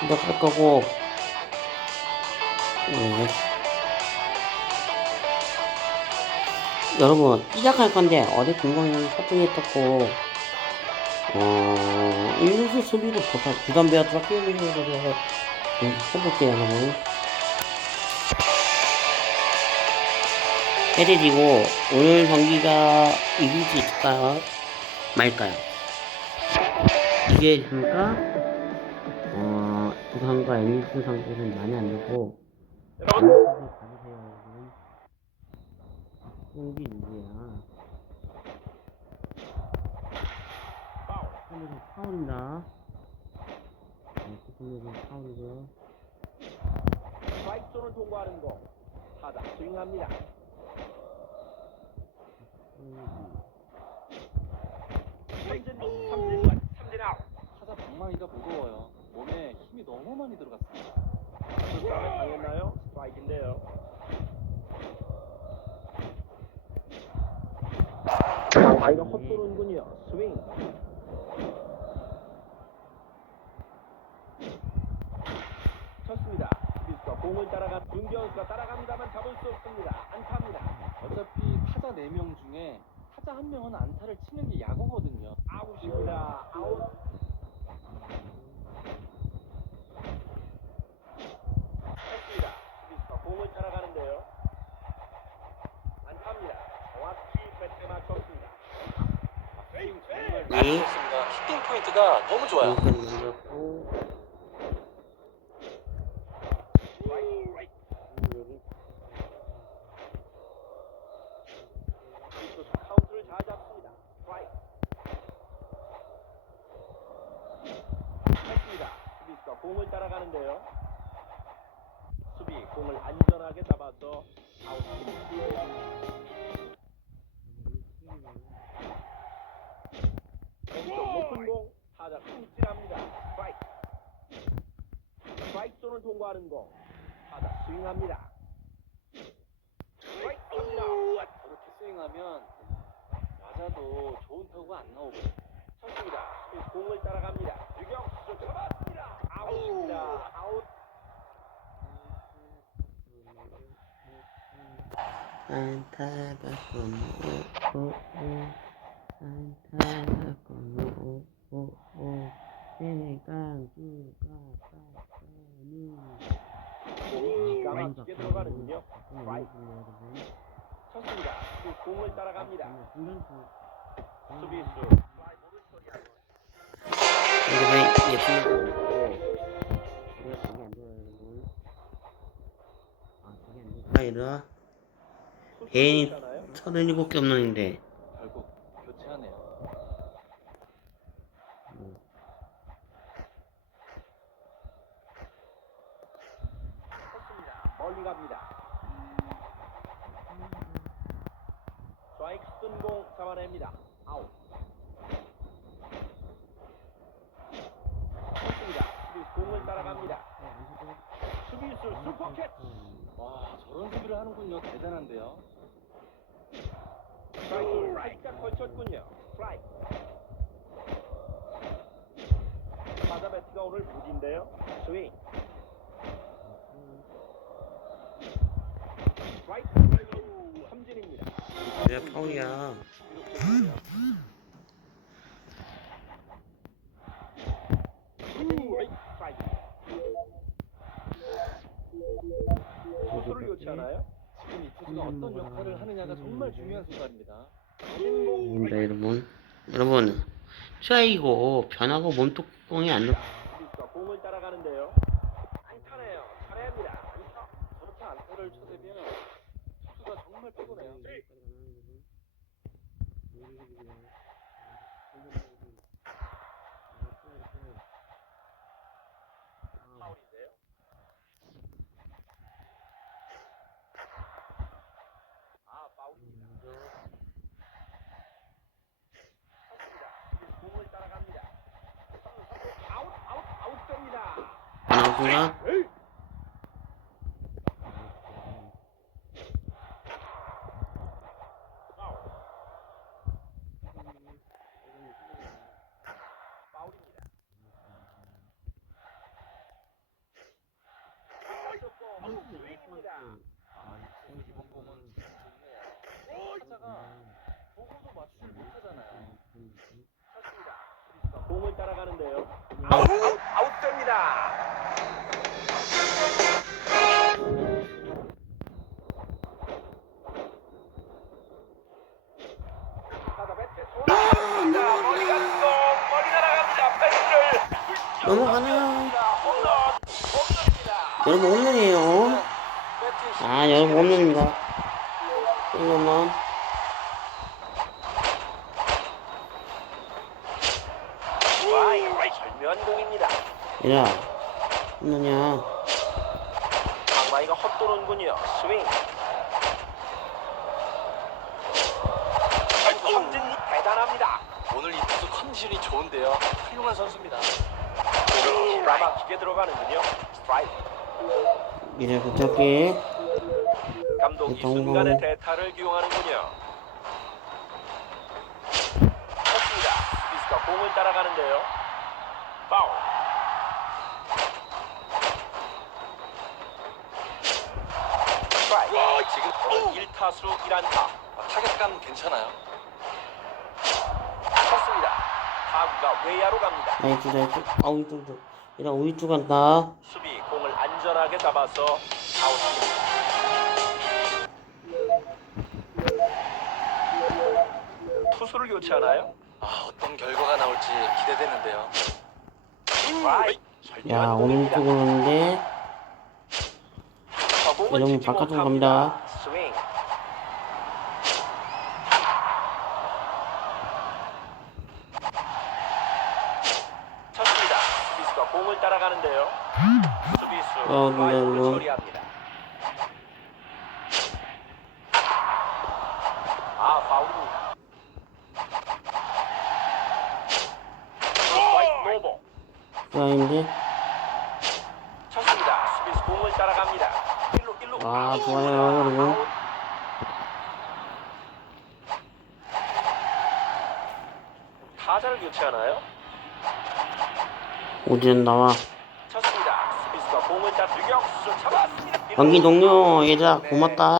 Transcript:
생각할 거고 네. 여러분 시작할 건데 어디 공공이 설정했었고 어 일루수 수비로 부담 부담되었더라 게임을 해서 해볼게요 여러분 해리지고 오늘 경기가 이길 수 있을까요? 말까요? 이게 있습니까? 어, 부산과 엘리스 상대는 많이 안 되고 엘리스 가주세요 여러분 공기 누구야 오늘은 파울입니다 네, 오늘은 파울이고요 스트라이크 존을 통과하는 공 타자 스윙합니다. 삼진 삼진 삼진 아웃. 타자 방망이가 무거워요. 너무 많이 들어갔습니다. 당했나요? 스트라이크인데요. 아이가 헛도는군요. 스윙. 쳤습니다. 수비수가 공을 따라가 문경수가 따라갑니다만 잡을 수 없습니다. 안타입니다. 어차피 타자 4명 중에 타자 한 명은 안타를 치는 게 야구거든요. 아웃입니다. 아웃. 쳤습니다. 수비수가 공을 따라가는데요. 안타입니다. 정확히 배트에 맞췄습니다. 네. 좋습니다. 히팅 포인트가 너무 좋아요. 공까지 만들었고 여기 수비수 카운트를 잘 잡습니다. 스트라이크. 쳤습니다. 수비수가 공을 따라가는데요. 수비 공을 안전하게 잡아서 아웃입니다. 존을 통과하는 공 타자 스윙합니다. 저렇게 스윙하면 맞아도 좋은 타구가 안. 쳤습니다. 수비 공을 따라갑니다. 유격수 잡았습니다. 아웃입니다. 아웃. 안타 받고 오오오 안타 받고 오오오 내가 주가 빠빠는 공이 기가 막히게 들어가는군요. 여러분 쳤습니다. 수비 공을 따라갑니다. 중간수 수비수. 여러분 예쁜 여러분 아. 아 개인이 있잖아요. 37개 없는데 결국 교체하네요. 쳤습니다. 멀리 갑니다. 스트라이크 쓴공 잡아냅니다. 아웃. 수비수 공을 따라갑니다. 수비수 슈퍼캣. 와 저런 수비를 하는군요. 대단한데요. 스트라이크 살짝 걸쳤군요. 스트라이크. 마자 배트가 오늘 무진데요. 스윙. 스트라이크. 삼진입니다. 스트라이크. 투수를 교체하나요? 지금 이 투수가 어떤 역할을 하느냐가 정말 중요한 순간입니다. 신공 입니다 여러분 여러분 트라이고 변하고 몸통이 안 넣고 수비수가 공을 따라가는데요. 안타네요. 잘합니다. 안타. 저렇게 안타를 쳐대면 투수가 정말 피곤해요. 파울인데요. 아, 파울입니다. 쳤습니다. 수비수 공을 따라갑니다. 삼루, 삼루, 아웃, 아웃, 아웃 됩니다. 변하고가 에이! 파울입니다. 따라 아웃, 아웃, 아웃됩니다. 홈런입니다. 여러분 홈런이에요. 배트 아 여러분 홈런입니다. 홈런. 와, 이거 절묘한 공입니다. 얘들아 홈런이야. 강마이가 헛도는군요. 스윙. 삼진 대단합니다. 오늘 이 투수 컨디션이 좋은데요. 훌륭한 선수입니다. 기가 막히게 들어가는군요. 스트라이크. 이래 부탁해. 감독이. 순간의 대타를 기용하는군요. 쳤습니다. 스피스가 공을 따라가는데요. 파울. 스트라이크. 지금 1타수 1안타. 타격감 괜찮아요. 쳤습니다. 타구가 외야로 갑니다. 나이스 나이스. 아우 이쪽 얘들아 우이쪽 간다. 수비 공을 안전하게 잡아서 아웃입니다. 투수를 교체하나요? 아, 어떤 결과가 나올지 기대되는데요. 스트라이크. 야 공입니다. 오는데 치지 바깥으로. 갑니다. 스윙. 쳤습니다. 수비수가 공을 따라가는데요. 수비수 어, 라이브를 네, 네. 처리합니다. 아, 파울입니다. 스트라이크 노볼. 좋아인데. 쳤습니다. 수비수 공을 따라갑니다. 일루 일루. 아. 좋아요, 여러분. 아웃. 타자를 교체하나요? 오디언 나와. 경기 동료 얘들아 고맙다.